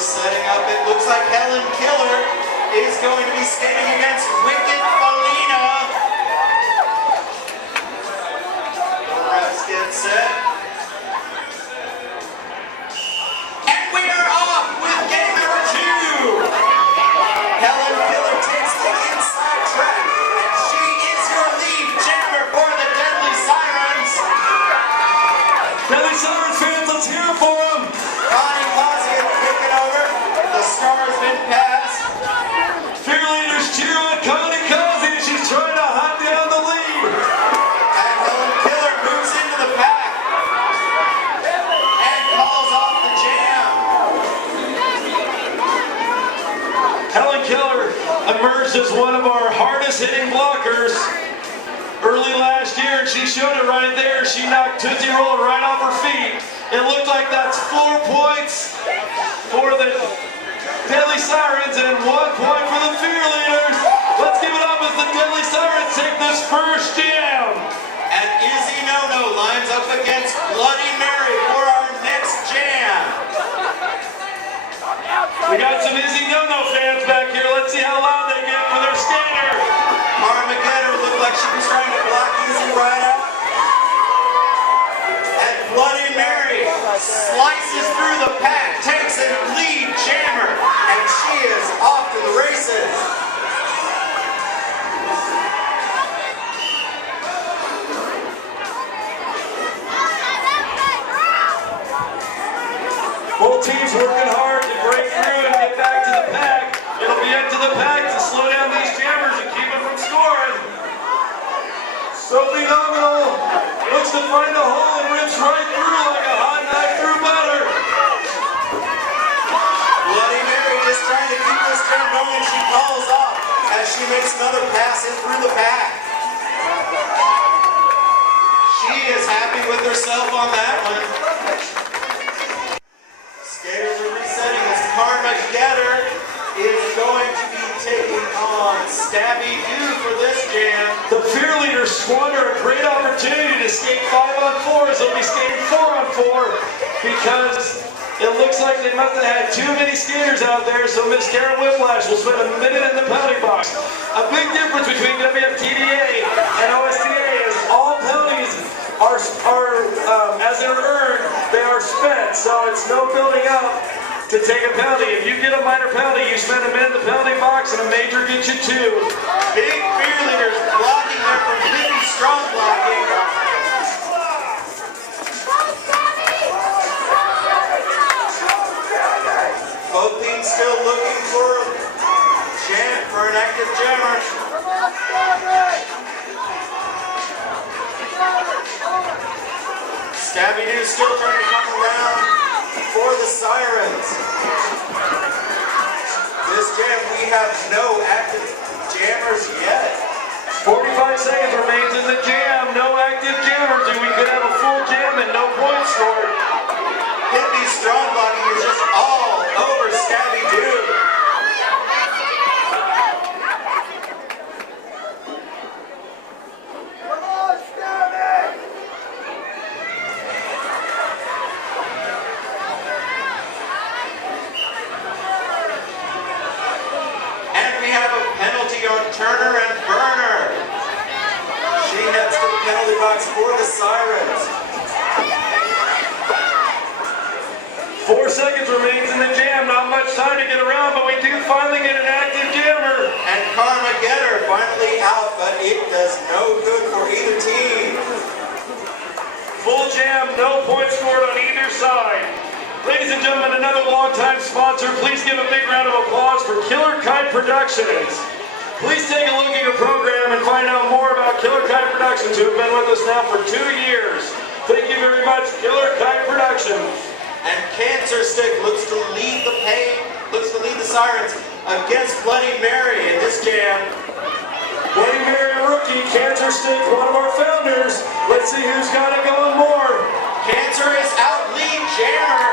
setting up. It looks like Helen Killer is going to be skating against Wicked Felina. The refs get set. And we are off with game number 2. Helen Killer takes the inside track, and she is your lead jammer for the Deadly Sirens. Deadly Sirens fans, let's hear it for them. Connie Causey is taking over. The star has been passed. Fear leaders cheer on Connie Causey as she's trying to hunt down the lead. And Helen Killer moves into the pack and calls off the jam. Helen Killer emerged as one of our hardest hitting blockers early last year, and she showed it right there. She knocked Tootsie Roll right off her feet. It looked like that's 4 points for the Deadly Sirens and 1 point for the Fear Leaders. Let's give it up as the Deadly Sirens take this first jam. And Izzy No-No lines up against Bloody Mary for our next jam. We got some Izzy No-No fans back here. Let's see how loud they get for their skater. Armageddon looked like she was trying to block Izzy right out. And Bloody Mary slices through the pack, takes a lead jammer, and she is off to the races. Both teams working hard to break through and get back to the pack. It'll be up to the pack to slow down these jammers and keep them from scoring. Sophie Nominal looks to find the hole and rips right through like a hot knife through butter. Bloody Mary just trying to keep this jam going. She calls off as she makes another pass in through the pack. She is happy with herself on that one. Skaters are resetting as Karma Getter is going to be taking on Stabby Doo for this jam. The Fear Leaders squander a great opportunity to skate 5-on-4 as they'll be skating 4-on-4 because it looks like they must have had too many skaters out there, so Miss Karen Whiplash will spend a minute in the penalty box. A big difference between WFTDA and OSTA is all penalties are as they're earned, they are spent, so it's no building up to take a penalty. If you get a minor penalty, you spend a minute in the penalty box, and a major gets you 2. Big Fear Leaders blocking there from Hippie Strong blocking. Both teams still looking for an active jammer. Stabby Doo still trying to come around for the Sirens. This jam, we have no active jammers yet. 45 seconds remains in the jam. No active jammers, and we could have a full jam and no points scored. Hippie Strong blocking is just all over Stabby Doo. Turner and Burner. She heads to the penalty box for the Sirens. 4 seconds remains in the jam. Not much time to get around, but we do finally get an active jammer. And Karma Getter finally out, but it does no good for either team. Full jam, no points scored on either side. Ladies and gentlemen, another longtime sponsor. Please give a big round of applause for Killer Kite Productions. Please take a look at your program and find out more about Killer Kite Productions, who have been with us now for 2 years. Thank you very much, Killer Kite Productions. And Cancer Stick looks to lead the Sirens against Bloody Mary in this jam. Bloody Mary rookie, Cancer Stick, one of our founders. Let's see who's got it going more. Cancer is out lead jammer.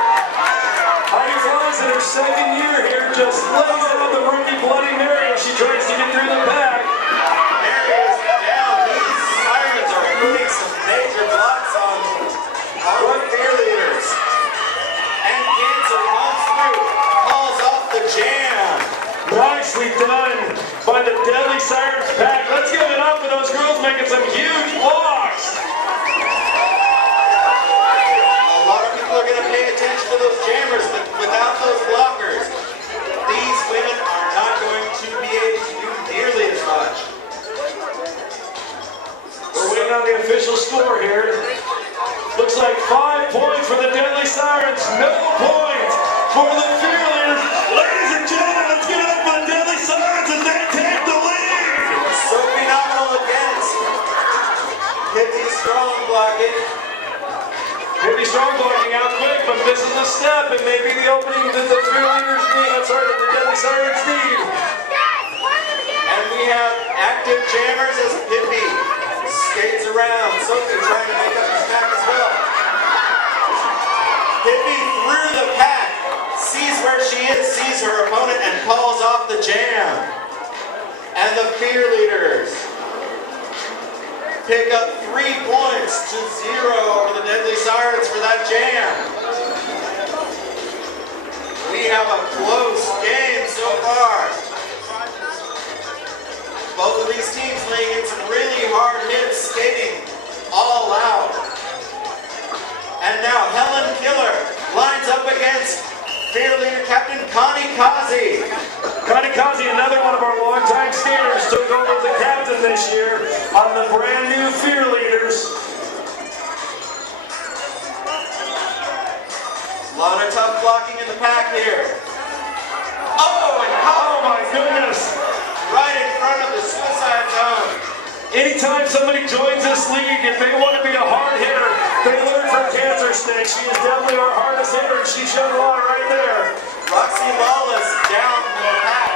Heidi Flies in her 2nd year here just lays out the rookie Bloody Mary as she tries to get through the pack. Mary is down. These Sirens are putting some major blocks on our Fear Leaders. And Cancer comes through. 5 points for the Deadly Sirens, no points for the Fear Leaders. Ladies and gentlemen, let's give it up for the Deadly Sirens as they take the lead. So phenomenal against Pitty Strong blocking. Pitty Strong blocking out quick, but this is a step. It may be the opening that the Fear Leaders need. I'm sorry, that the Deadly Sirens need. And we have active jammers as Pippi skates around. Sophie trying to make up his pack as well. Pippi through the pack, sees where she is, sees her opponent, and calls off the jam. And the Fear Leaders pick up 3 points to 0 over the Deadly Sirens for that jam. We have a close game so far. Both of these teams laying in some really hard hits, skating all out. And now Helen Killer lines up against Fear Leader Captain Connie Kazi. Connie Kazi, another one of our longtime skaters, took over as the captain this year on the brand new Fear Leaders. A lot of tough blocking in the pack here. Oh, and Oh my goodness! right in front of the suicide zone. Anytime somebody joins this league, if they want to be a hard hitter, they learn from Cancer Stick. She is definitely our hardest hitter, and she showed a lot right there. Roxy Lawless down the pack.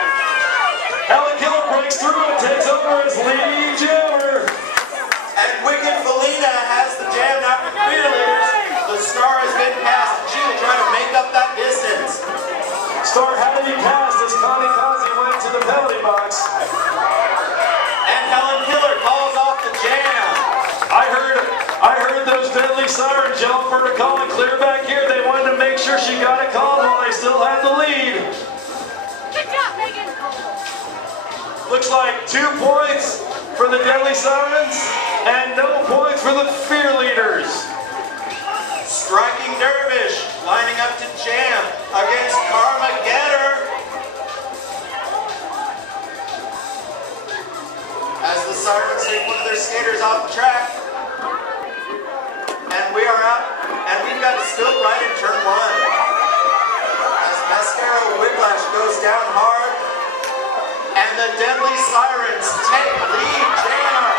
Helen Killer breaks through and takes over as lead jammer. And Wicked Felina has the jam now for Fear Leaders. The star has been passed, and she will try to make up that distance. Star had to be passed as Connie Kazi went to the penalty box. And Helen Killer calls off the jam. I heard those Deadly Sirens yell for her to call it clear back here. They wanted to make sure she got it called while they still had the lead. Good job, Megan. Looks like 2 points for the Deadly Sirens and no points for the Fear Leaders. Striking Dervish lining up to jam against Karma Getter. As the Sirens take one of their skaters off the track. And we are out, and we've got a still right in turn 1. As Mascaro Whiplash goes down hard, and the Deadly Sirens take lead jammer.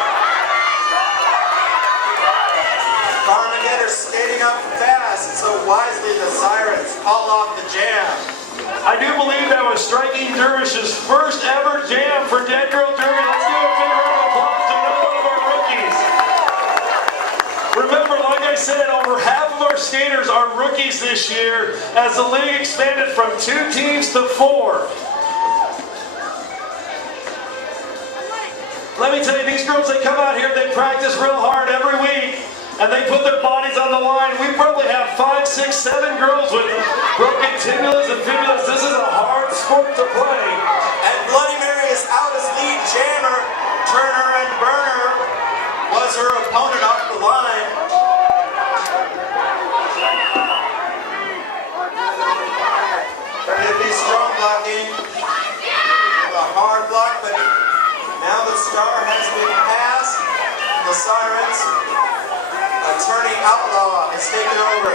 Karma Getter skating up fast, so wisely the Sirens call off the jam. I do believe that was Striking Dervish's first ever jam for Dead Girl Derby. Let's give a big round of applause to another one of our rookies. Remember, like I said, over half of our skaters are rookies this year as the league expanded from 2 teams to 4. Let me tell you, these girls, they come out here, they practice real hard every week, and they put their bodies on the line. We probably have 5, 6, 7 girls with broken tibulas and fibulas. This is a hard sport to play. And Bloody Mary is out as lead jammer. Turner and Burner was her opponent off the line. Pippi Strong blocking. A hard block, but now the star has been passed. The Sirens. Attorney Outlaw has taken over.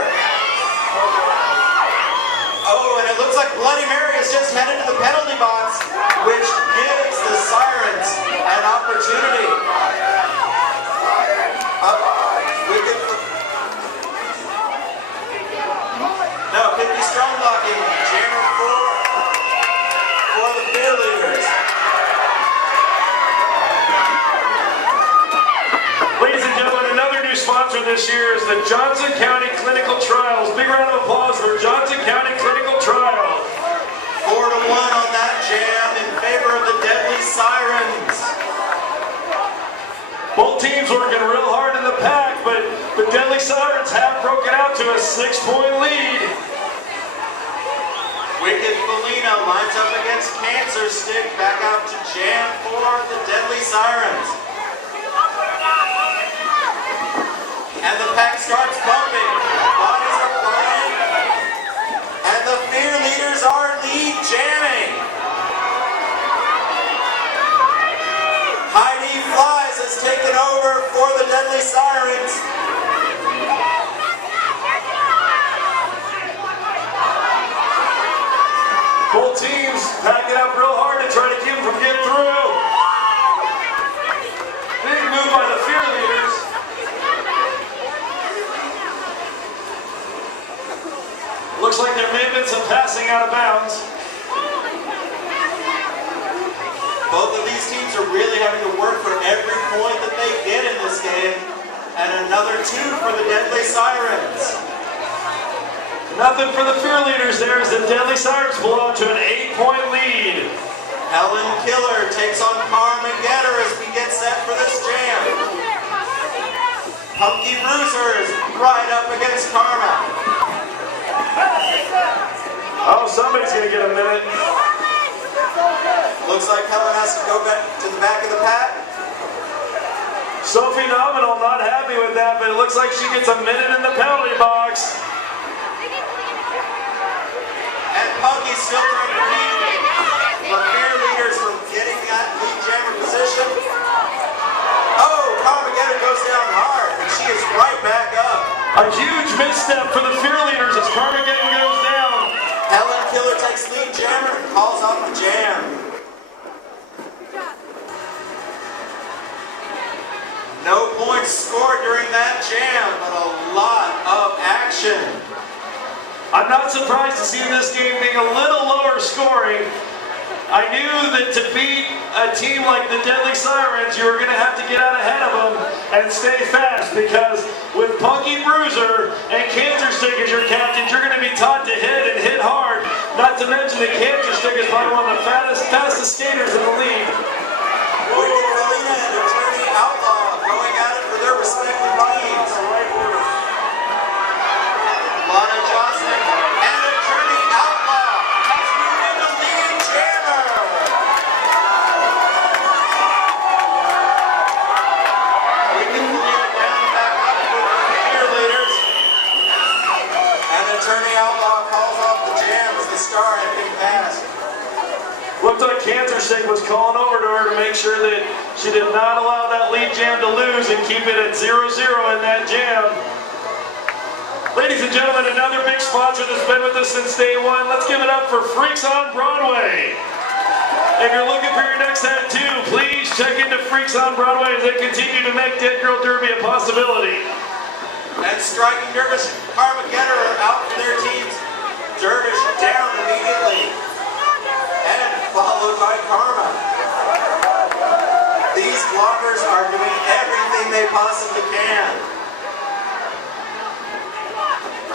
Oh, and it looks like Bloody Mary has just headed to the penalty box, which gives the Sirens an opportunity. Wicked. No, Pippi Strong blocking. Jammer for the Fear Leaders. Ladies and gentlemen, another new sponsor this year is the Johnson County Clinical Trials. Big round of applause for Johnson County Clinical Trials. 4-1 on that jam in favor of the Deadly Sirens. Both teams working real hard in the pack, but the Deadly Sirens have broken out to a 6-point lead. Wicked Felina lines up against Cancer Stick, back out to jam for the Deadly Sirens. And the pack starts bumping. Bodies are flying. And the Fear Leaders are lead jamming. Heidi Flies has taken over for the Deadly Sirens. Both teams packing up real hard to try to keep them from getting through. Big move by the Fear Leaders. Looks like there may have been some passing out of bounds. Both of these teams are really having to work for every point that they get in this game. And another 2 for the Deadly Sirens. Nothing for the Fear Leaders there as the Deadly Sirens blow to an 8-point lead. Helen Killer takes on Carmageddon as we get set for this jam. Punky Bruisers right up against Karma. Oh, somebody's going to get a minute. Looks like Helen has to go back to the back of the pack. So Phenomenal, not happy with that, but it looks like she gets a minute in the penalty box. And Punky's still trying to keep the Fear Leaders from getting that lead jammer position. Oh, Carmageddon goes down hard, and she is right back up. A huge misstep for the Fear Leaders as Carmageddon goes down. Helen Killer takes lead jammer and calls off the jam. No points scored during that jam, but a lot of action. I'm not surprised to see this game being a little lower scoring. I knew that to beat a team like the Deadly Sirens, you were going to have to get out ahead of them and stay fast, because with Punky Bruiser and Cancer Stick as your captains, you're going to be taught to hit and hit hard. Not to mention the Cancer Stick is probably one of the fastest skaters in the league. Wicked Felina and Attorney Outlaw going at it for their respective teams. Lana Johnson and Attorney Outlaw has moved into lead jammer. Wicked Felina down and back up with the Fear Leaders. And Attorney Outlaw calls off the jam as the star had been passed. Looked like Cancer Stick was calling over to her to make sure that she did not allow that lead jam to lose and keep it at 0-0 in that jam. Ladies and gentlemen, another big sponsor that's been with us since day one. Let's give it up for Freaks on Broadway. If you're looking for your next tattoo, please check into Freaks on Broadway as they continue to make Dead Girl Derby a possibility. And Striking Dervish and Carmageddon are out for their teams. Dervish down immediately. And followed by Karma. These blockers are doing everything they possibly can.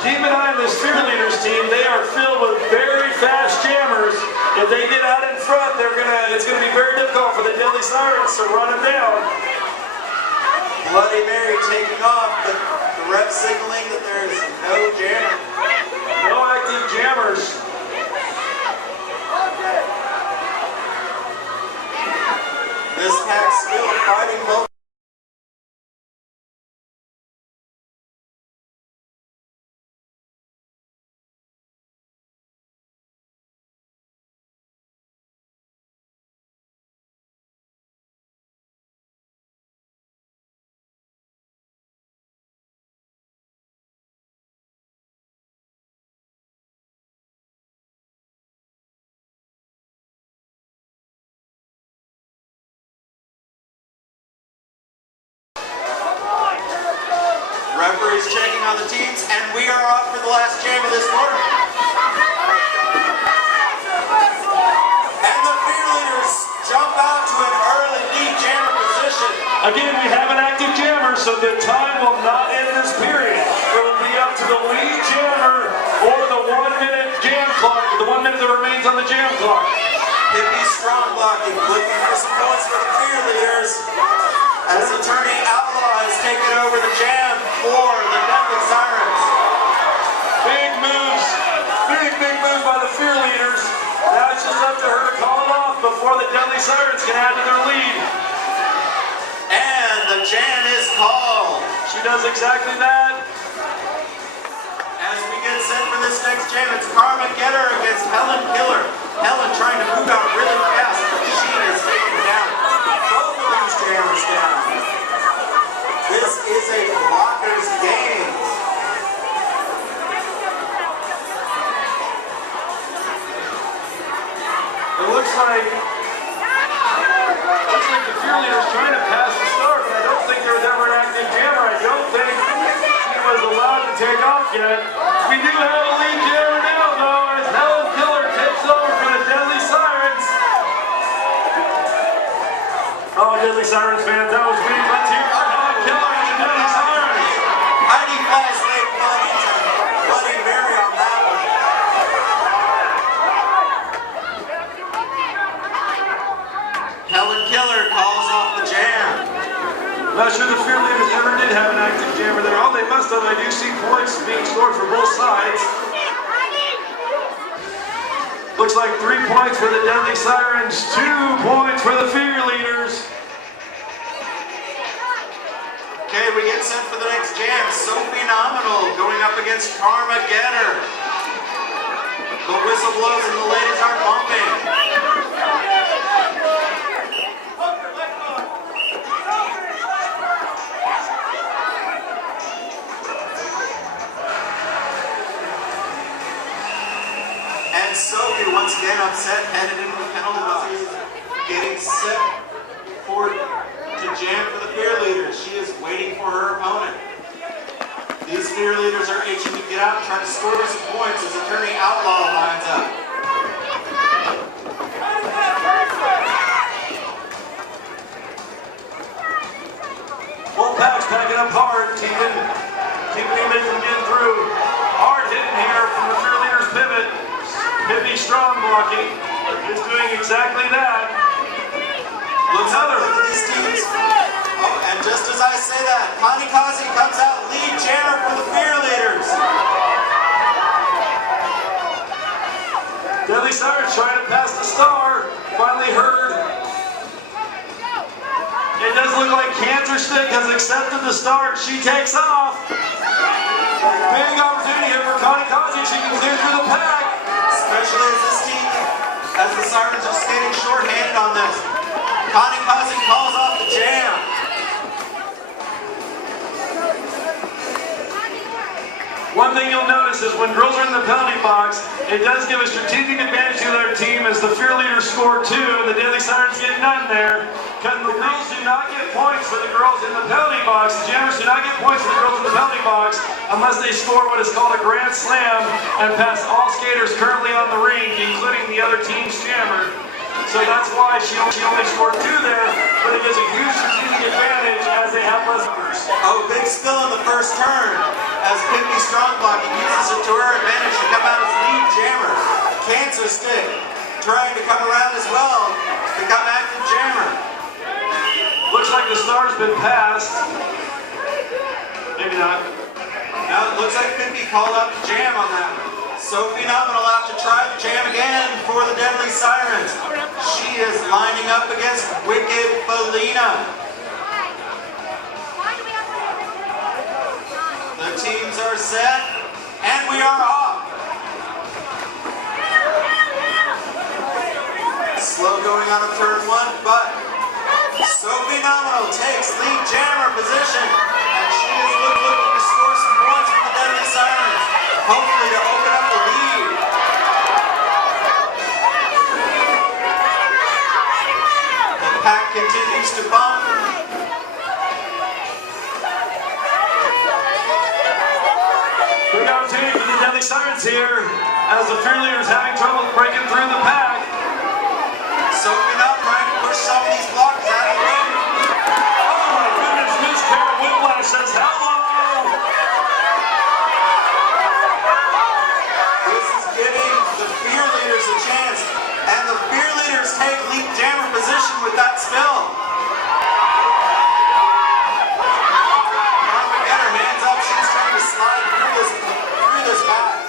Keep an eye on this Fear Leaders team. They are filled with very fast jammers. If they get out in front, it's gonna be very difficult for the Deadly Sirens to run them down. Bloody Mary taking off, but the ref signaling that there is no jammer. No active jammers. This pack still fighting both. Referees checking on the teams, and we are off for the last jam of this quarter. And the Fear Leaders jump out to an early lead jammer position. Again, we have an active jammer, so the time will not end this period. It will be up to the lead jammer or the 1 minute jam clock, the 1 minute that remains on the jam clock. Hippie strong blocking, looking for some points for the Fear Leaders. As Attorney Outlaw has taken over the jam for the Deadly Sirens. Big moves by the Fear Leaders. Now it's just up to her to call it off before the Deadly Sirens can add to their lead. And the jam is called. She does exactly that. As we get set for this next jam, it's Carmageddon against Helen Killer. Helen trying to move out really fast, but she is taken down. Both of these jammers down. This is a blocker's game. looks like the cheerleader's trying to pass the start, but I don't think there was ever an active jammer. I don't think he was allowed to take off yet. We do have a lead jammer now, though, as Helen Killer takes over for the Deadly Sirens. Oh, Deadly Sirens fans, that was weak. Let's hear from Helen Killer and the Deadly Sirens. Heidi flies late blood into Bloody Mary on that one. Helen Killer calls off the jam. Not sure the Fear Leaders ever did have an active jammer there. Oh, they must have. I do see points being scored for both sides. Looks like 3 points for the Deadly Sirens, 2 points for the Fear Leaders. Okay, we get set for the next jam. So Phenomenal going up against Karma Getter. The whistle blows and the ladies are bumping. And Sophie once again upset, headed into the penalty box, getting set to jam for the Fear Leaders. She is waiting for her opponent. These Fear Leaders are itching to get out and try to score some points as Attorney Outlaw lines up. Full packs packing up hard, keeping anybody from getting through. Hard hitting here from the Fear Leaders pivot. Pippi Strong blocking is doing exactly that. Look at these teams. Oh, and just as I say that, Connie Kazi comes out lead jammer for the Fear Leaders. Deadly Sirens trying to pass the star. Finally heard. It does look like Cancer Stick has accepted the start. She takes off. Big opportunity here for Connie Kazi. She can clear through the pack. Especially as this team, as the Sirens are skating short-handed on this. Connie Kazi calls off the jam. One thing you'll notice is when girls are in the penalty box, it does give a strategic advantage to their team as the Fear Leaders score 2 and the Deadly Sirens get none there. Because the girls do not get points for the girls in the penalty box. The jammers do not get points for the girls in the penalty box unless they score what is called a grand slam and pass all skaters currently on the rink, including the other team's jammer. So that's why she only scored 2 there, but it is a huge strategic advantage as they have less numbers. Oh, big spill in the first turn as Pippi Strong blocking uses it to her advantage to come out as lead jammer. Cancer Stick trying to come around as well to become active jammer. Looks like the star's been passed. Maybe not. Now it looks like Pippi called up the jam on that one. So Phenomenal out to try the jam again for the Deadly Sirens. She is lining up against Wicked Felina. The teams are set, and we are off. Slow going on of turn 1, but So Phenomenal takes lead jammer position, and she is looking to score some points for the Deadly Sirens, hopefully to open up the lead. The pack continues to bump. Big opportunity for the Deadly Sirens here as the Fear Leaders having trouble breaking through the pack. So Phenomenal trying to push some of these blockers out of the way. Oh my goodness, Miss Kara Whiplash says hello! This is giving the Fear Leaders a chance, and the Fear Leaders take lead jammer position with that spill. Karma get her hands up, she's trying to slide through this back.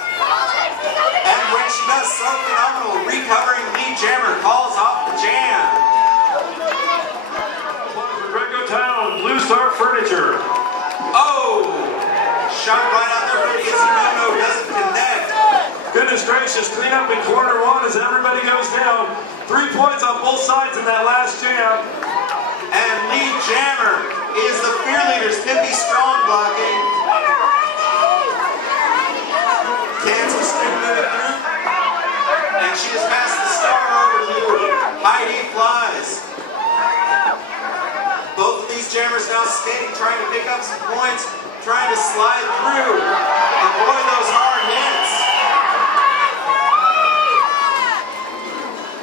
And when she does, So Phenomenal recovering lead jammer calls off the jam. Blue Star Furniture. Oh! Shot right out there for Izzy No doesn't connect. Goodness gracious, clean up in corner 1 as everybody goes down. 3 points on both sides in that last jam. And lead jammer is the Fear Leaders, Pippi Strong blocking. Cancer Stick moving through. And she has passed the star over to high he flies. Both of these jammers now skating, trying to pick up some points, trying to slide through. Avoid those hard hits.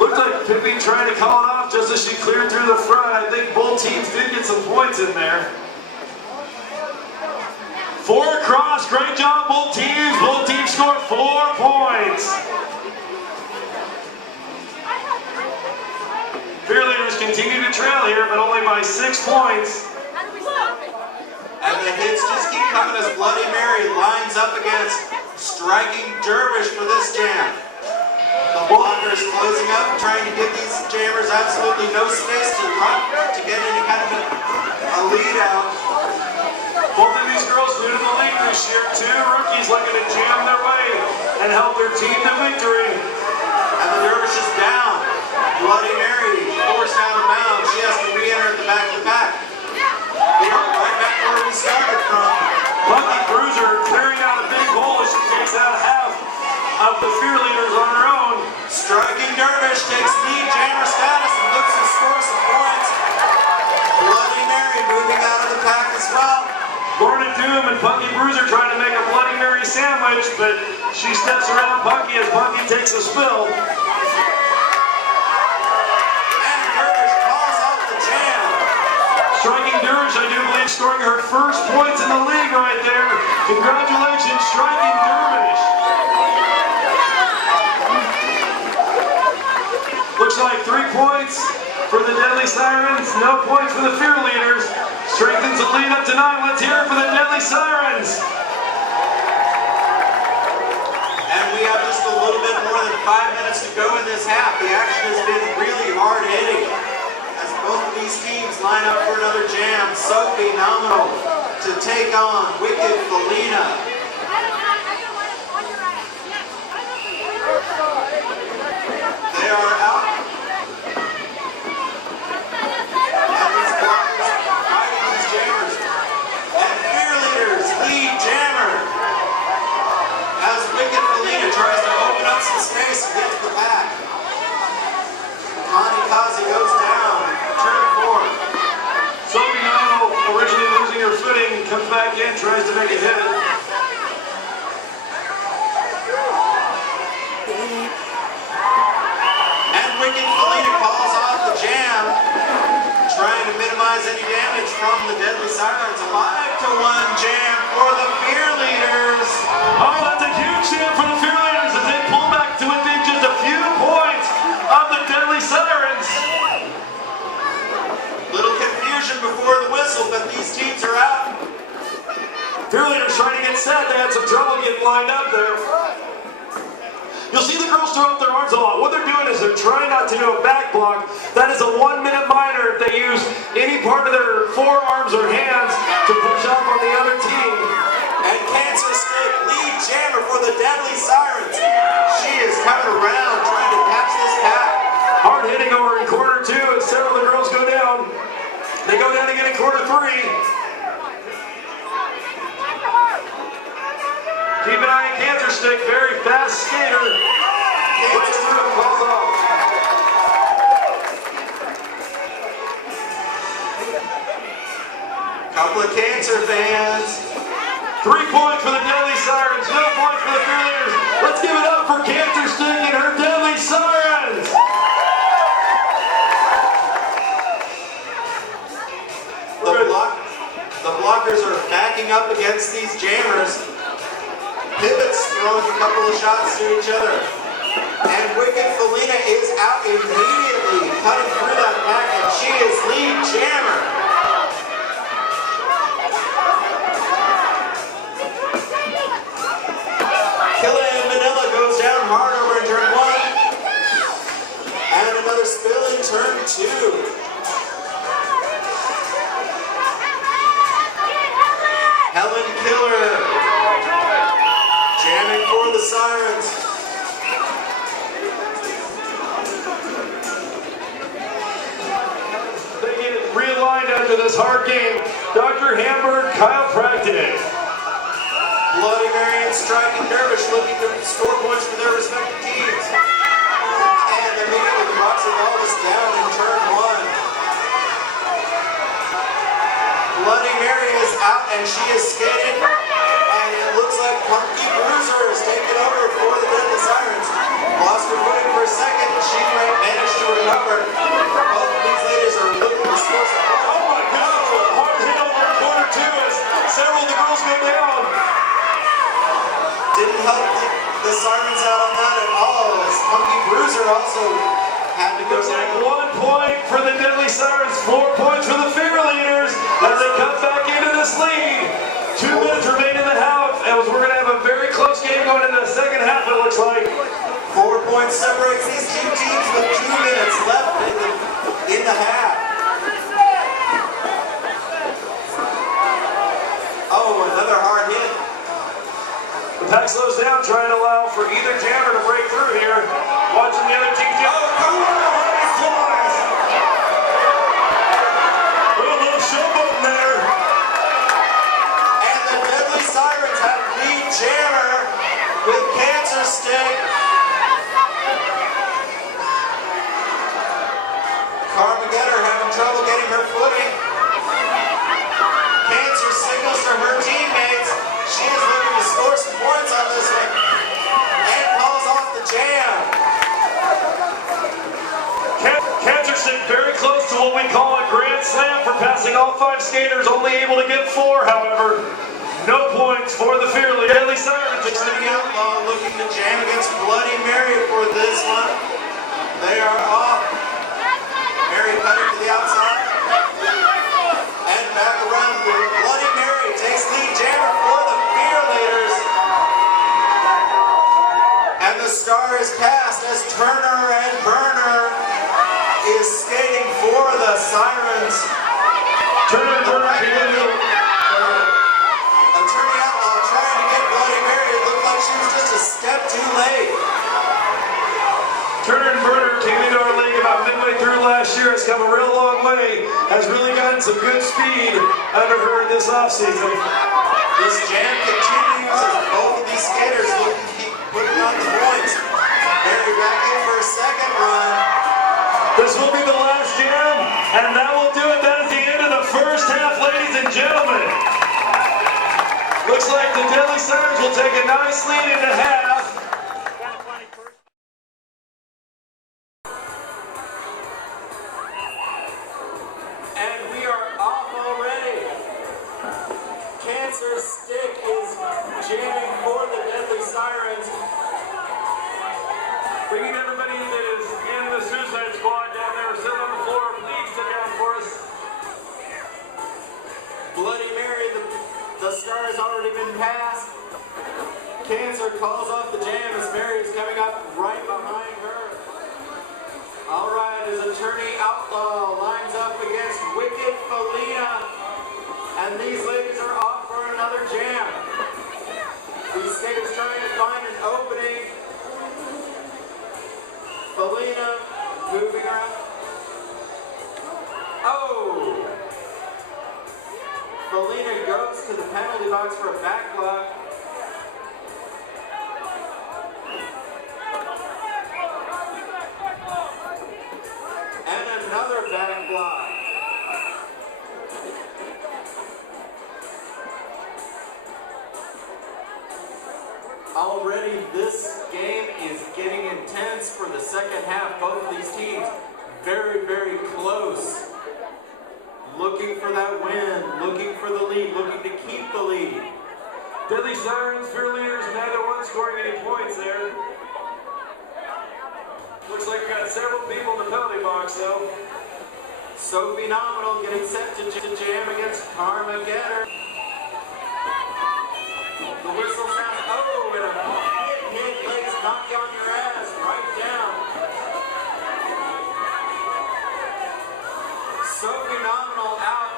Looked like Pippi trying to call it off just as she cleared through the front. I think both teams did get some points in there. 4 across, great job both teams. Both teams scored 4 points. Cheerleaders continue to trail here, but only by 6 points. How do we stop it? And the hits just keep coming as Bloody Mary lines up against Striking Dervish for this jam. The blockers closing up, trying to give these jammers absolutely no space to run, to get any kind of a lead out. Both of these girls new to the league this year. 2 rookies looking to jam their way and help their team to victory. And the Dervish is down. Bloody Mary forced out of bounds. She has to re-enter at the back of the pack. We are right back where we started from. Bucky Bruiser clearing out a big hole as she takes out half of the cheerleaders on her own. Striking Dervish takes lead jammer status and looks to score some points. Bloody Mary moving out of the pack as well. Lorna Doom and Punky Bruiser trying to make a Bloody Mary sandwich, but she steps around Punky as Punky takes a spill. And Dervish calls out the jam. Striking Dervish, I do believe, scoring her first points in the league right there. Congratulations, Striking Dervish. Looks like 3 points for the Deadly Sirens, no points for the cheerleaders. Strengthens the lead up to 9. Let's hear it for the Deadly Sirens. And we have just a little bit more than 5 minutes to go in this half. The action has been really hard hitting as both of these teams line up for another jam. So phenomenal to take on Wicked Felina. They are out. And these blockers fighting these jammers. And cheerleaders lead jammer as Wicked Felina tries to open up some space and get to the back. Connie Kazi goes down. Turn 4. Sophie Nono, originally losing her footing, comes back in, tries to make a hit. And Wicked Felina calls off the jam, trying to minimize any damage from the Deadly Sirens. A 5-1 jam for the cheerleaders. Oh, that's a huge jam for the cheerleaders as they pull back to within just a few points of the Deadly Sirens. Little confusion before the whistle, but these teams are out. Cheerleaders trying to get set. They had some trouble getting lined up there. You'll see the girls throw up their arms a lot. What they're doing is they're trying not to do a back block. That is a 1-minute minor if they use any part of their forearms or hands to push off on the other team. And Cancer Stick lead jammer for the Deadly Sirens. She is coming around trying to catch this pack. Hard hitting over in quarter 2 as several of the girls go down. They go down again in quarter 3. Keep an eye on Cancer Stick, very fast skater. Cancer Stick calls off. Couple of Cancer fans. 3 points for the Deadly Sirens, no points for the cheerleaders. Let's give it up for Cancer Stick and her Deadly Sirens. The blockers are backing up against these jammers. Pivots throwing a couple of shots to each other. And Wicked Felina is out immediately, cutting through that pack, and she is lead jammer. Killian Manila goes down hard over in turn 1. And another spill in turn 2. Helen Killer jamming for the Sirens. They get realigned after this hard game. Dr. Hamburg, Kyle Practic. Bloody Mary and Striking Dervish looking to score points for their respective teams. And immediately the Roxy ball is down is skating, and it looks like Punky Bruiser is taking over for the Deadly Sirens. Lost her footing for a second, but she managed to recover. Both of these ladies are looking to score some points. Oh my God! Hard hit over in corner two as several of the girls go down. Didn't help the Sirens out on that at all, as Punky Bruiser also had to go Looks like down. 1 point for the Deadly Sirens, 4 points for the Fear Leaders as they come back into this lead. 2 minutes remain in the half, and we're going to have a very close game going into the second half, it looks like. 4 points separates these two teams with 2 minutes left in the half. Oh, another hard hit. The pack slows down, trying to allow for either jammer to break through here. Watching the other team get... Oh, come on, he flies! A little showboat in there. And the Deadly Sirens have lead jammer with Cancer Stick. Carmageddon having trouble getting her footing. Cancer signals to her teammates. She is looking to score some points on this one. And calls off the jam. Cancer Stick very close to what we call a grand slam for passing all 5 skaters, only able to get 4, however. No points for the Fear Leaders. Deadly Sirens Turning Outlaw looking to jam against Bloody Mary for this one. They are off. Mary cutting to the outside. And back around. Bloody Mary takes lead jammer for the Fear Leaders. And the star is cast as Turner and Burner is skating for the Sirens. Turner and Burner Attorney Outlaw trying to get Bloody Mary. It looked like she was just a step too late. Turner and Burner came into our league about midway through last year. Has come a real long way. Has really gotten some good speed under her this offseason. This jam continues as both of these skaters look to keep putting on the points. Mary back in for a second run. This will be the last jam, and that will do it. That is the end of the first half, ladies and gentlemen. Looks like the Deadly Sirens will take a nice lead into half. And we are off already. Cancer Stick is jamming for the Deadly Sirens. We need everybody that is in the Suicide Squad down there sitting on the floor. Please sit down for us. Bloody Mary, the star has already been passed. Cancer calls off the jam as Mary is coming up right behind her. All right, as Attorney Outlaw lines up against Wicked Felina. And these ladies are off for another jam. These skaters trying to find an opening. Felina moving around. Oh! Felina goes to the penalty box for a back block. And another back block. Already this game is getting intense for the second half. Both of these teams very, very close. Looking for that win, looking for the lead, looking to keep the lead. Deadly Sirens, Fear Leaders, neither one scoring any points there. Looks like we got several people in the penalty box though. So Phenomenal getting set to jam against Carmageddon. The whistle sounds, oh, and a hit, legs knock you on your ass, right down. So Phenomenal out,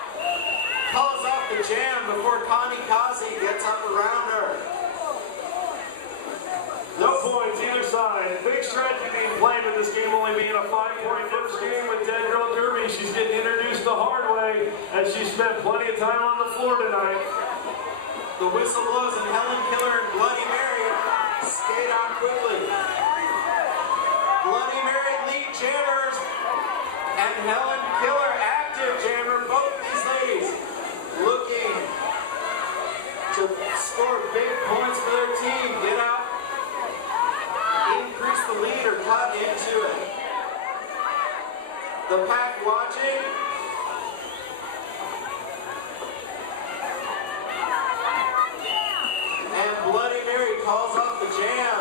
calls off the jam before Connie Kazi gets up around her. No points either side. Big strategy being played with this game only being a 5-point first game with Dead Girl Derby. She's getting introduced the hard way as she spent plenty of time on the floor tonight. The whistle blows and Helen Killer and Bloody Mary skate on quickly. Bloody Mary lead jammers and Helen Killer active jammer. Both these ladies looking The pack watching. And Bloody Mary calls off the jam.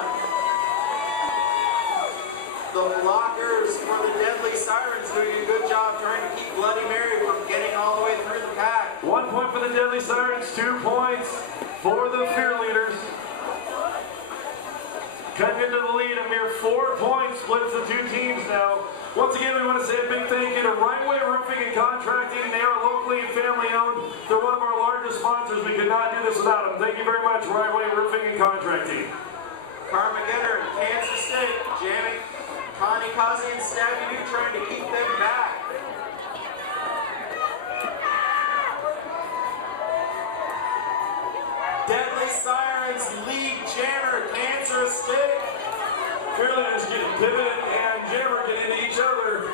The blockers for the Deadly Sirens doing a good job trying to keep Bloody Mary from getting all the way through the pack. 1 point for the Deadly Sirens, 2 points for the Fear Leaders. Cutting into the lead, a mere 4 points splits the two teams now. Once again, we want to say a big thank you to Right Way Roofing and Contracting. They are locally and family owned. They're one of our largest sponsors. We could not do this without them. Thank you very much, Right Way Roofing and Contracting. Carmageddon and Kansas State jamming. Connie, Kazi, and Stabby Doo trying to keep them back. Deadly Sirens lead jammer, Cancerous Stick. Fear Leaders getting pivoted and Jammer get into each other.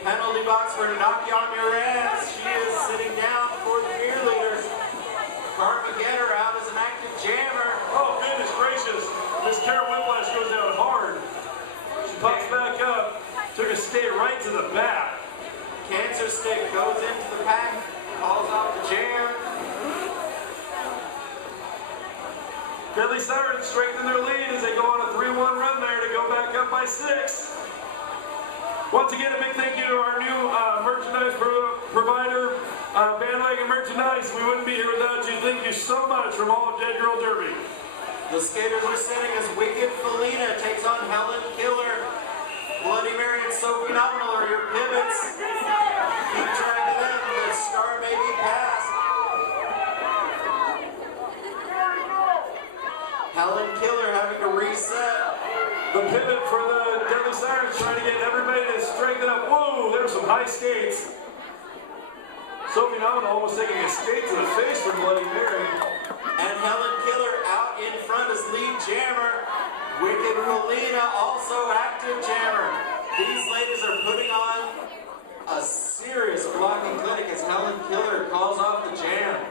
Penalty box for Nakia Mirez. She is sitting down for the Fear Leaders. Carmageddon out as an active jammer. Oh, goodness gracious. Miss Kara Whiplash goes down hard. She pops back up. Took a skate right to the back. Cancer Stick goes into the pack, calls off the jam. Deadly Sirens strengthen their lead as they go on a 3-1 run there to go back up by 6. Once again, a big thank you to our new merchandise provider, Bandwagon Merchandise. We wouldn't be here without you. Thank you so much from all of Dead Girl Derby. The skaters are sitting as Wicked Felina takes on Helen Killer. Bloody Mary and Sophie Nominal are your pivots. Keep track of them. The star may be passed. Helen Killer having to reset. The pivot for the Deadly Sirens trying to get everybody to strengthen up. Whoa, there's some high skates. Sophie Nominal almost taking a skate to the face for Bloody Mary. And Helen Killer out in front as lead jammer. Wicked Felina also active jammer. These ladies are putting on a serious blocking clinic as Helen Killer calls off the jam.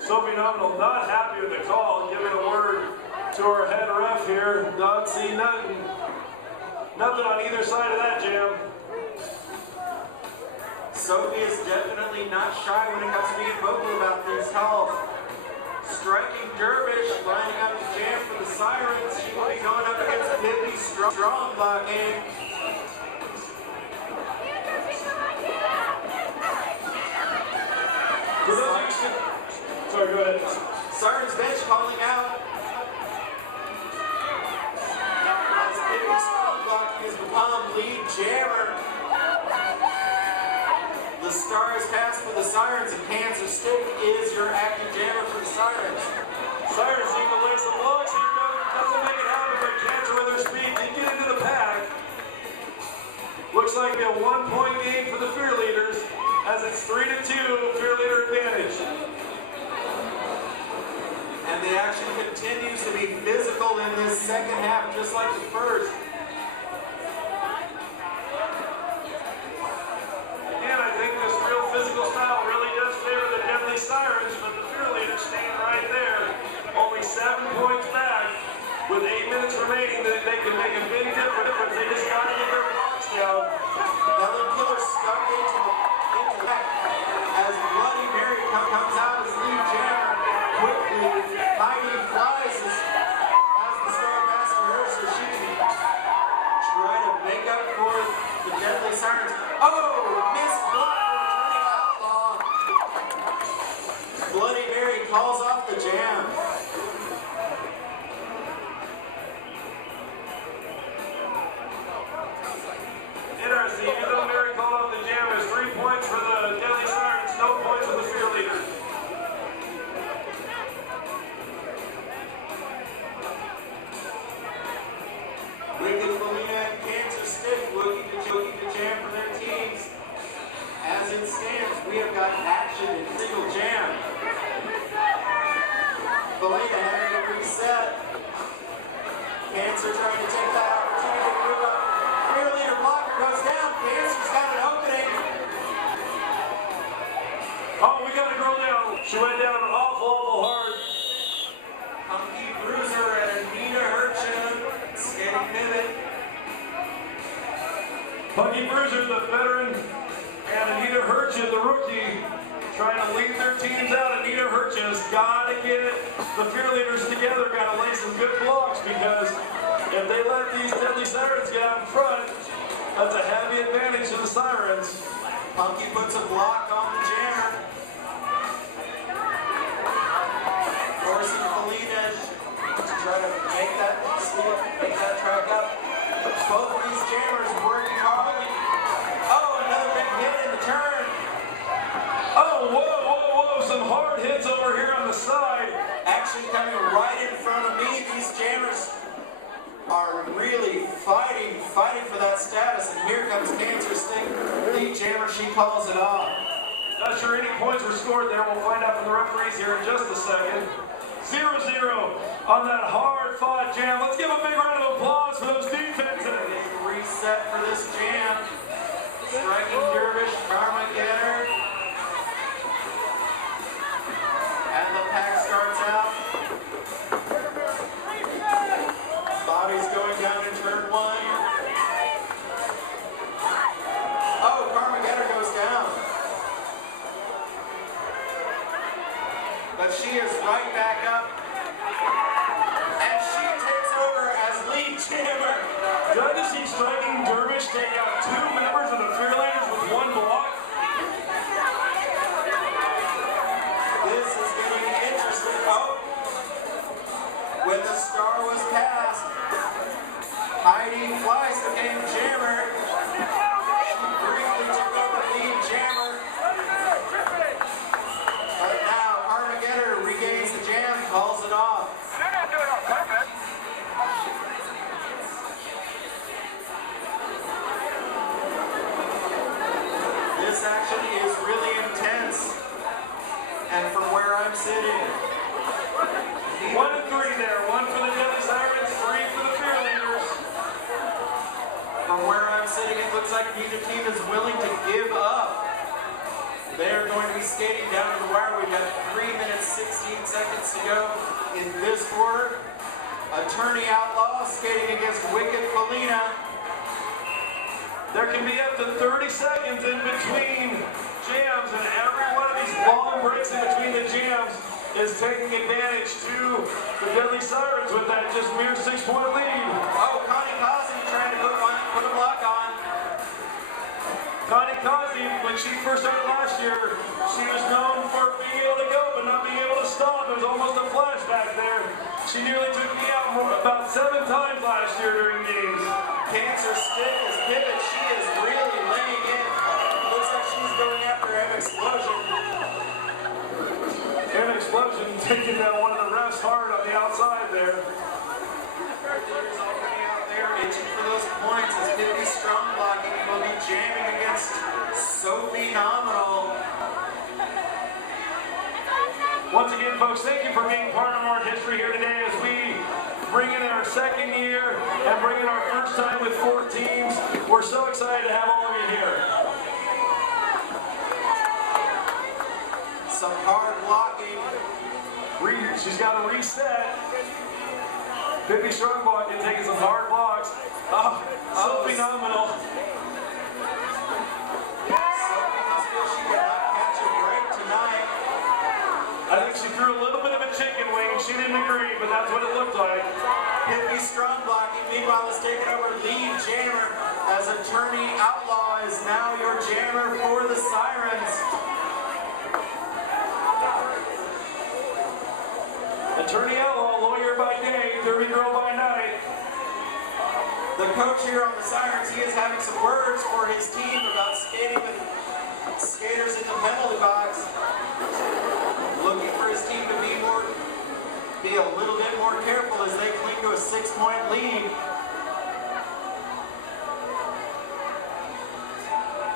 Sophie Nominal not happy with the call, giving a word to our head ref here. Not see nothing. Nothing on either side of that jam. Sophie is definitely not shy when it comes to being vocal about these calls. Striking Dervish, lining up the jam for the Sirens. She will be going up against Pippi Strong blocking. Sorry, go ahead. Sirens bench calling out. As Pippi Strong blocking has become lead jammer. The star is passed for the Sirens, and Kansas State is your active jammer for the Sirens. Sirens seem to lay some blocks here, doesn't make it happen, but Cancer with her speed can get into the pack. Looks like a 1-point game for the Fear Leaders, as it's 3-2, Fear Leader advantage. And the action continues to be physical in this second half, just like the first. Again, I think this real physical style really does favor the Deadly Sirens, but the Fear Leaders staying right there. Only 7 points back. With 8 minutes remaining, they can make a big difference. They just got to get their blocks down. Helen Killer stuck into the back as Bloody Mary comes out as lead jammer. Quickly, Heidi flies as the star passes her so she can try to make up for the Deadly Sirens. Oh, missed block for returning outlaw. Bloody Mary calls off the jam. Interesting, even though Mary called off the jam, there's 3 points for the Deadly Sirens, no points for the Fear Leaders. Wicked Felina and Kansas Stick looking to jam for their teams. As it stands, we have got action in single jam. Felina having to reset. Cancer trying to take that opportunity to move up. Fear Leader blocker goes down. Cancer's got an opening. Oh, we got a girl down. She went down awful hard. Hunky Bruiser and Nina Hurchin skating pivot. Buggy Bruiser, the veteran, and Anita Hurcha, the rookie, trying to lead their teams out. Anita Hurcha's got to get the fear leaders together, got to lay some good blocks, because if they let these Deadly Sirens get out in front, that's a heavy advantage to the Sirens. Punky puts a block on the jammer. Forcing Felina to try to make that track up. Both of these jammers working hard. Oh, another big hit in the turn. Oh, whoa, some hard hits over here on the side. Action coming right in front of me. These jammers are really fighting for that status. And here comes Cancer Stick, the jammer. She calls it off. Not sure any points were scored there. We'll find out from the referees here in just a second. 0-0 on that hard-fought jam. Let's give a big round of applause for those defenses. Big reset for this jam. Striking Dervish, Karma Getter. And the pack starts out. Bobby's going down in turn 1. Oh, Karma Getter goes down. But she is right back up. And she takes over as lead jammer. Did I just see Striking Dervish take out 2 members of the Fear Leaders with 1 block? This is getting interesting. Oh, when the star was passed, Heidi Fleiss became jammer. She briefly took over lead jammer. But now Armageddon regains the jam, calls it off. They're not doing it on purpose. This action is really intense. And from where I'm sitting, 1 and 3 there. 1 for the Deadly Sirens, 3 for the Fear Leaders. from where I'm sitting, it looks like neither team is willing to give up. They're going to be skating down to the wire. We've got 3 minutes, 16 seconds to go in this quarter. Attorney Outlaw skating against Wicked Felina. There can be up to 30 seconds in between jams, and every one of these long breaks in between the jams is taking advantage to the Deadly Sirens with that just mere 6-point lead. Oh, Connie Cosby trying to put a block on. Connie Cosby, when she first started last year, she was known for being able to go but not being able to stop. There was almost a flashback there. She nearly took me out about 7 times last year during games. Cancer Stick is pivot. She is really laying in. Looks like she's going after M Explosion. An explosion taking down one of the refs hard on the outside there. There's already out there itching for those points as Tiffany Strong blocking will be jamming against Sophie Nominal. Once again, folks, thank you for being part of our history here today as we bring in our 2nd year and bring in our first time with 4 teams. We're so excited to have all of you here. Some hard blocking. She's got to reset. 50 strong blocking, taking some hard blocks. So phenomenal. Sophie must feel she cannot catch a break tonight. I think she threw a little bit of a chicken wing. She didn't agree, but that's what it looked like. Tiffany Strong blocking. Meanwhile, is taking over lead jammer as Attorney Outlaw is now your jammer for the Sirens. Attorney Outlaw, lawyer by day, derby girl by night. The coach here on the Sirens, he is having some words for his team about skating with skaters in the penalty box. Looking for his team to be a little bit more careful as they cling to a 6-point lead.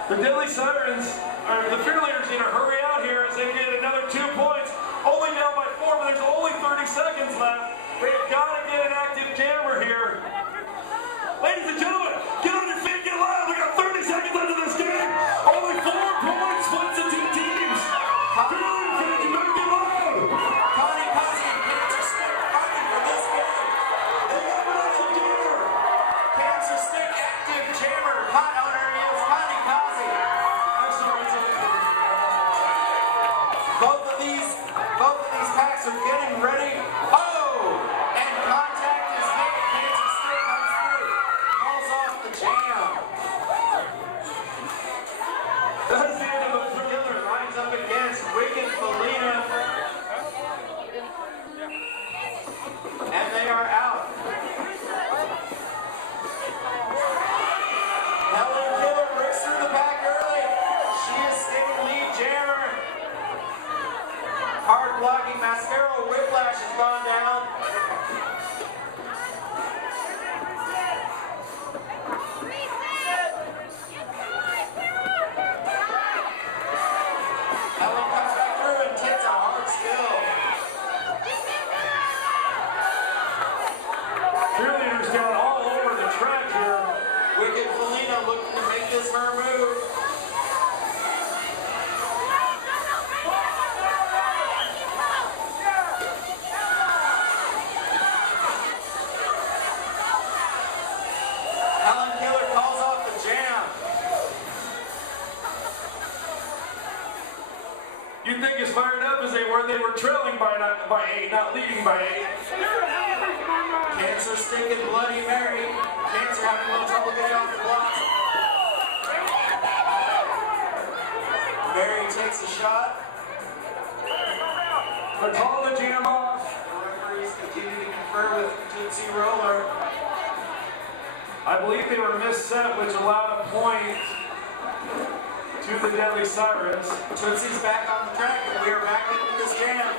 The Deadly Sirens, or the Fear Leaders, need to hurry out here as they get another 2 points. Only down by 4, but there's only 30 seconds left. They've got to get an active jammer here. Ladies and gentlemen, get on your feet, get loud. We got 30 seconds left of this game. Only 4 points splits the 2 teams. Fear Leader fans, you better get loud. Connie Cosby and Cancer Stick fighting for this game. They got an active jammer. Cancer Stick active jammer, hot on her cheerleaders down all over the track here. Wicked Felina looking to make this her move. Helen Killer calls off the jam. You'd think as fired up as they were trailing by 8, not leading by 8. Cancer Stick and Bloody Mary. Cancer having a little trouble getting off the blocks. Mary takes a shot. They call the jam off. The referees continue to confer with Tootsie Roller. I believe they were misset, which allowed a point to the Deadly Sirens. Tootsie's back on the track, and we are back into this jam.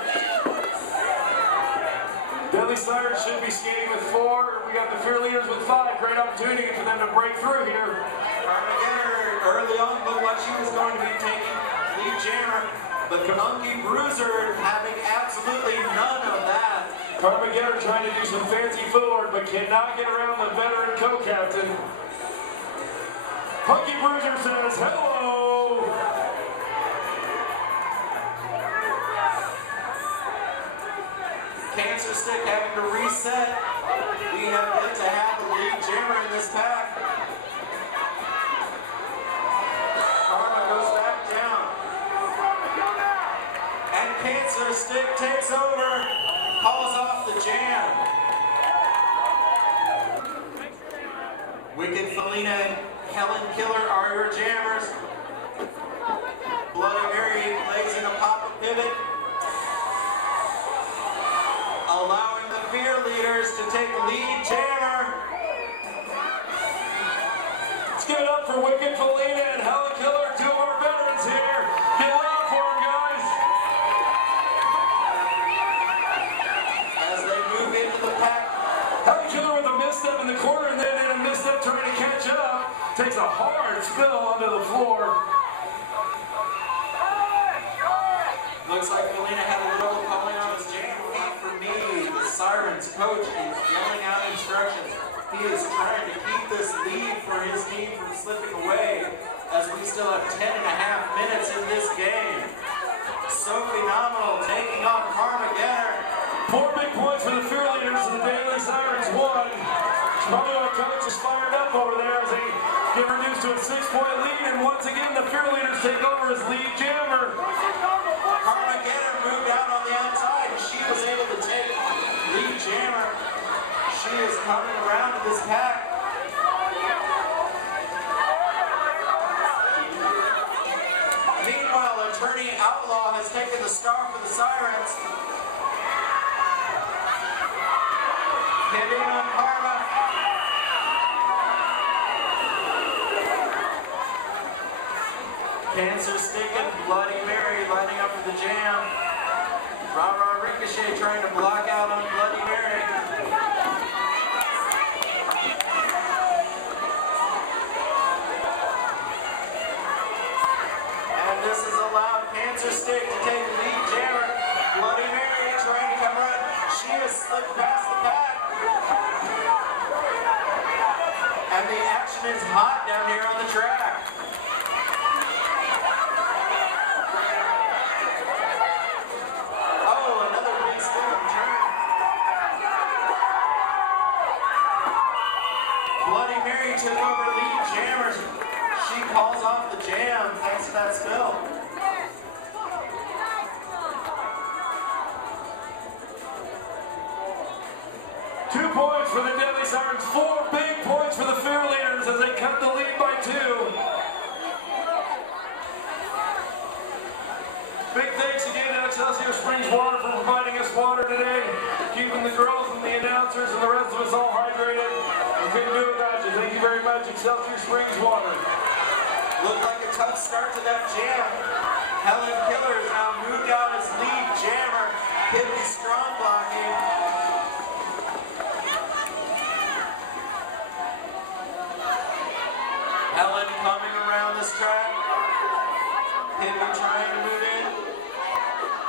Deadly Sirens should be skating with 4. We got the Fear Leaders with 5. Great opportunity for them to break through here. Armageddon early on looked like she was going to be taking lead jammer, but Monkey Bruiser having absolutely none of that. Armageddon trying to do some fancy footwork, but cannot get around the veteran co-captain. Monkey Bruiser says, hello! Cancer Stick having to reset. We have yet to have the lead jammer in this pack. Karma goes back down. And Cancer Stick takes over, calls off the jam. Wicked Felina and Helen Killer are your jammers. Bloody Mary plays in a pop-up pivot, allowing the Fear Leaders to take lead jammer. Let's give it up for Wicked Felina and Helen Killer, 2 of our veterans here. Give it up for them, guys. As they move into the pack, Helen Killer with a misstep in the corner and then a misstep trying to catch up. Takes a hard spill onto the floor. looks like Felina had a little calling on his jam. Not for me. The Sirens coach is yelling out instructions. He is trying to keep this lead for his team from slipping away as we still have 10.5 minutes in this game. So phenomenal, taking on Armageddon. 4 big points for the Fear Leaders and the Daily Sirens won. Probably our coach is fired up over there as they get reduced to a 6-point lead, and once again the Fear Leaders take over as lead jammer. Armageddon moved out on the outside and she was able to take lead jammer. She is coming around to this pack. Meanwhile, Attorney Outlaw has taken the star for the Sirens. Hitting on Karma. Cancer Stick and Bloody Mary lining up for the jam. Rah-Rah Ricochet trying to block out on Bloody Mary. And this has allowed Cancer Stick to take the lead jammer. Bloody Mary trying to come around. She has slipped past the pack. And the action is hot down here on the track. Oh, another big spin turn. Bloody Mary took over lead jammer. She calls off the jam thanks to that spill. Two points for the Deadly Sirens, 4 big points for the Fear Leaders as they cut the lead by 2. Big thanks again to Excelsior Springs Water for providing us water today, keeping the girls and the announcers and the rest of us all hydrated. We couldn't do it without you. Thank you very much, Excelsior Springs Water. Looked like a tough start to that jam. Helen Killer has now moved out as lead jammer. Hippie strong blocking. Helen coming around this track. Hippie trying to move in.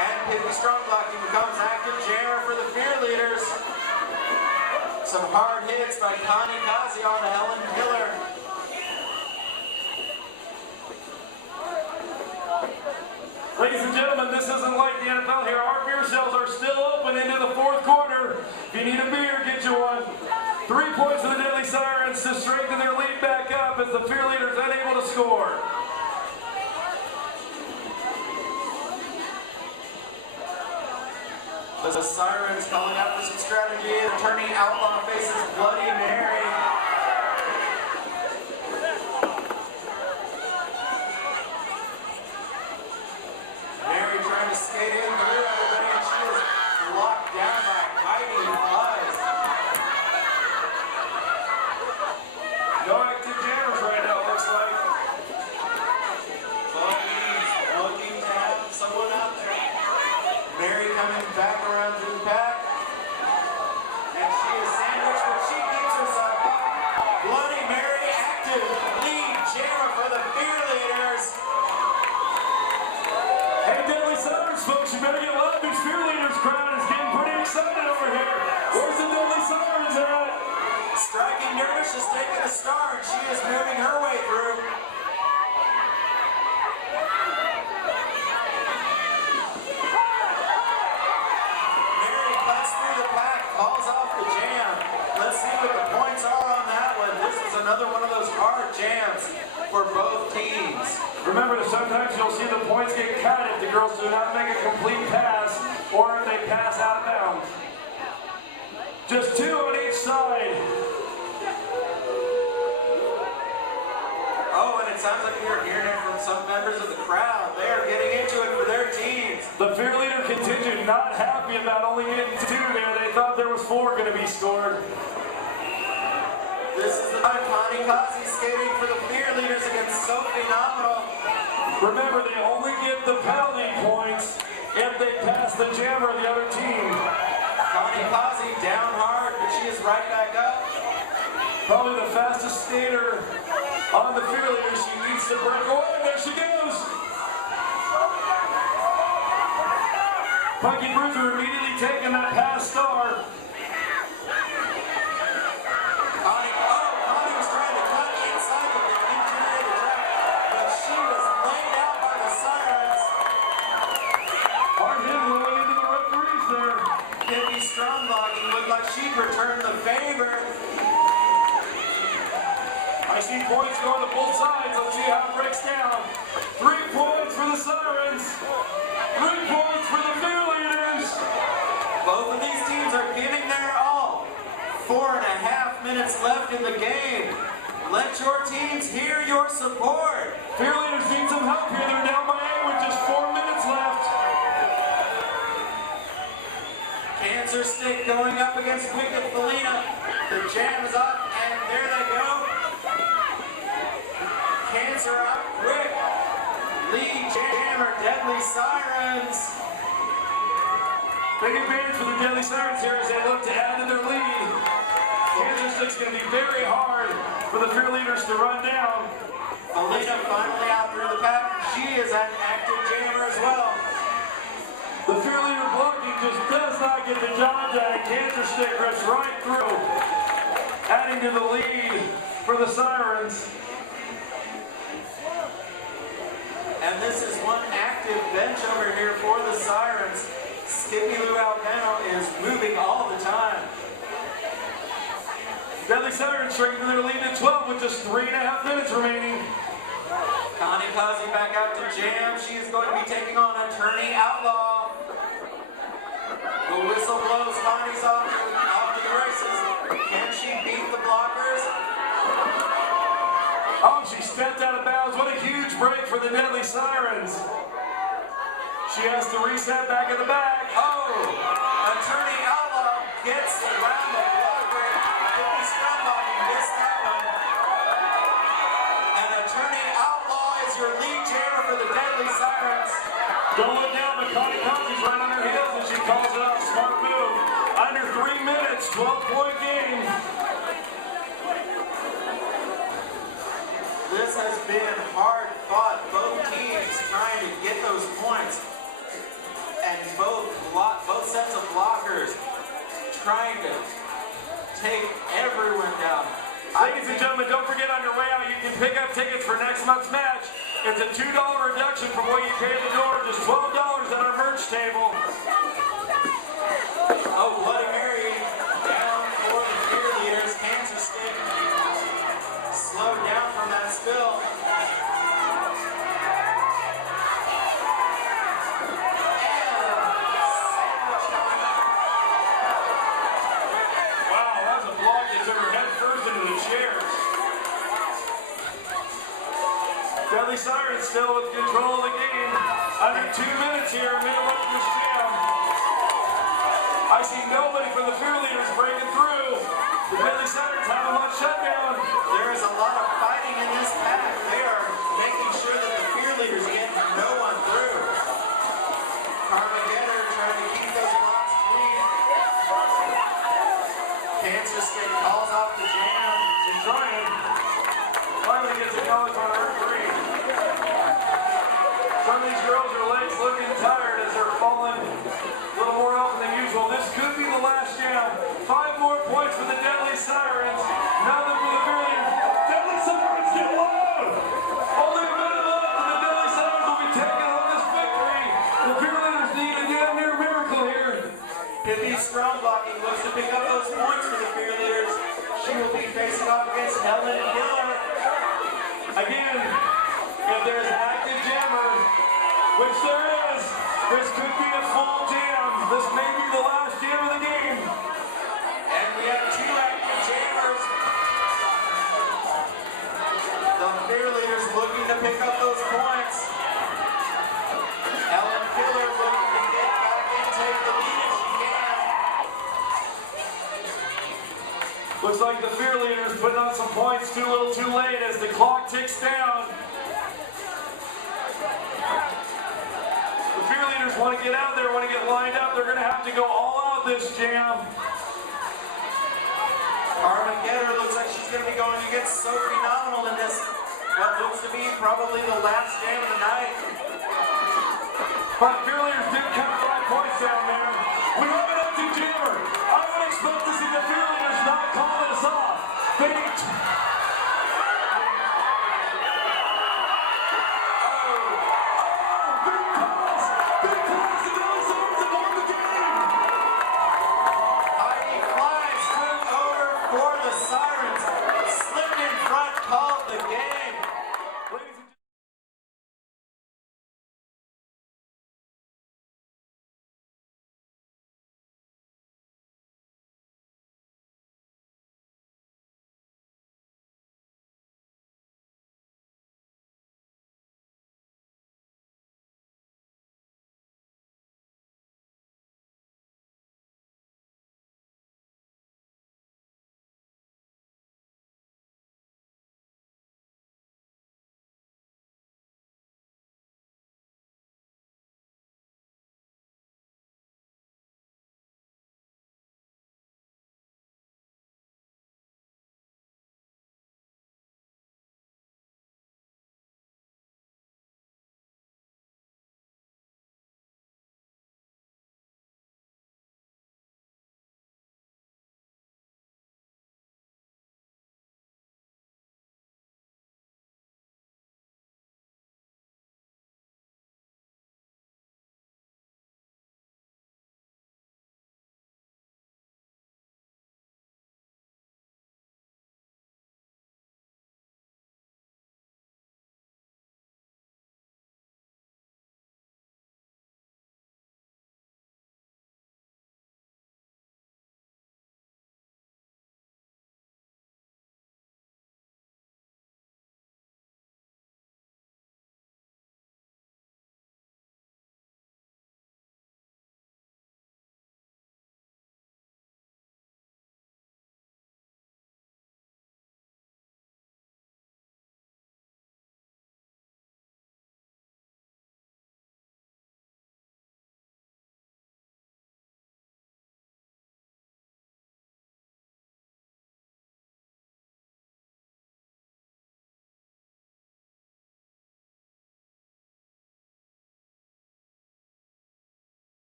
And Hippie strong blocking becomes active jammer for the Fear Leaders. Some hard hits by Connie Kazi on Helen Pillar. Ladies and gentlemen, this isn't like the NFL here. Our beer shelves are still open into the fourth quarter. If you need a beer, get you one. 3 points for the Deadly Sirens to strengthen their lead back up as the Fear Leaders unable to score. The Sirens calling out for some strategy. The turning outlaw faces Bloody Mary. Mary trying to skate in through everybody, and she is locked down by Heidi Flies. No active jammers right now, looks like. Both teams looking to have someone out there. Mary coming back around to the pack. And she is sandwiched, but she keeps herself up. Bloody Mary active lead jammer for the Fear Leaders. Hey, Deadly Sirens folks, you better get loud. This Fear Leaders crowd is getting pretty excited over here. Where's the Deadly Sirens at? Striking Dervish is taking a start. She is moving her way through. Mary cuts through the pack, calls off the jam. Let's see what the points are on that one. This is another one of those hard jams for both teams. Remember that sometimes you'll see the points get cut if the girls do not make a complete pass or if they pass out of bounds. Just 2 on each side. Oh, and it sounds like you're hearing it from some members of the crowd. They are getting into it for their teams. The Fear Leader contingent not happy about only getting 2 there. They thought there was 4 going to be scored. This is the time Connie Kazi skating for the Fear Leaders against Sophie Nominal. Remember, they only get the penalty points if they pass the jammer of the other team. Connie Kazi down hard, but she is right back up. Probably the fastest skater on the Fear Leaders. She needs to break away. There she goes. Punky Bruiser immediately taking that pass star. Connie was trying to cut inside of the interior of the track, but she was laid out by the Sirens. Hard hit rolling into the referees there. Kimmy Stromblocking looked like she'd returned the favor. I see points going to both sides. Let's see how it breaks down. 3 points for the Sirens. 3 points for the Fear Leaders. Both of these teams are giving their all. 4.5 minutes left in the game. Let your teams hear your support. Fear Leaders need some help here. They're down by 8 with just 4 minutes left. Cancer Stick going up against Wicked Felina. The jam is up, and there they go. Cancer up quick. Lead jammer, Deadly Sirens. Big advantage for the Deadly Sirens here as they look to add to their lead. Cancer Stick's going to be very hard for the Fear Leaders to run down. Felina finally out through the pack. She is an active jammer as well. The Fear Leader blocking just does not get the job done. Cancer Stick rips right through, adding to the lead for the Sirens. And this is one active bench over here for the Sirens. Skippy Lou Albano is moving all the time. Deadly Sirens strengthen their lead at 12 with just 3.5 minutes remaining. Connie Kazi back out to jam. She is going to be taking on Attorney Outlaw. The whistle blows. Connie's off to the races. Can she beat the blockers? Oh, she stepped out of bounds. What a huge break for the Deadly Sirens. She has to reset back in the back. Oh, Attorney Outlaw gets around the blocker. Kippy Stromblocking missed that one. And Attorney Outlaw is your lead jammer for the Deadly Sirens. Don't look down, but Connie Coffey's right on her heels and she calls it out. Smart move. Under 3 minutes, 12-point game. This has been hard fought. Both teams trying to get those points. And both sets of blockers trying to take everyone down. Ladies and gentlemen, don't forget on your way out, you can pick up tickets for next month's match. It's a $2 reduction from what you pay at the door, just $12 at our merch table. Oh, Bloody Mary down for the Fear Leaders. Cancer Stick slowed down from that spill. Wow, that's a block that took her head first into the chairs. Deadly Sirens still with control of the game. Under 2 minutes here, middle of this jam. I see nobody from the Fear Leaders breaking through. The Deadly Sirens have them on shutdown. There is a lot of fighting in this pack. They are making sure that the Fear Leaders get no one through. Carmageddon trying to keep those blocks clean. Cancer Stick calls off the jam. She's trying. Finally gets acknowledged on her 3. Some of these girls' are legs looking tired as they're falling a little more often than usual. This could be the last jam. 5 more points for the Deadly Sirens. Nothing for the Fear Leaders. Deadly Sirens get loud! Only a minute left and the Deadly Sirens will be taking on this victory. The Fear Leaders need a damn near miracle here. If he's strong blocking, looks to pick up those points for the Fear Leaders. She will be facing off against Helen and Hiller. Again, if there's an active jammer, which there is, this could be a full jam. This may be the last jam of the game. And we have 2 active jammers. The Fear Leaders looking to pick up those points. Helen Hiller looking to get back and take the lead if she can. Looks like the Fear Leaders putting on some points too little too late as the clock ticks down. The Fear Leaders want to get out there, want to get lined up. They're going to have to go all out this jam. Carmageddon looks like she's going to be going against Sophie Nominal in this, what looks to be probably the last jam of the night. But Fear Leaders did cut 5 points down there. We have an active jammer. I would expect to see the Fear Leaders not calling us off. Fate. Heidi Flies took over for the Sirens.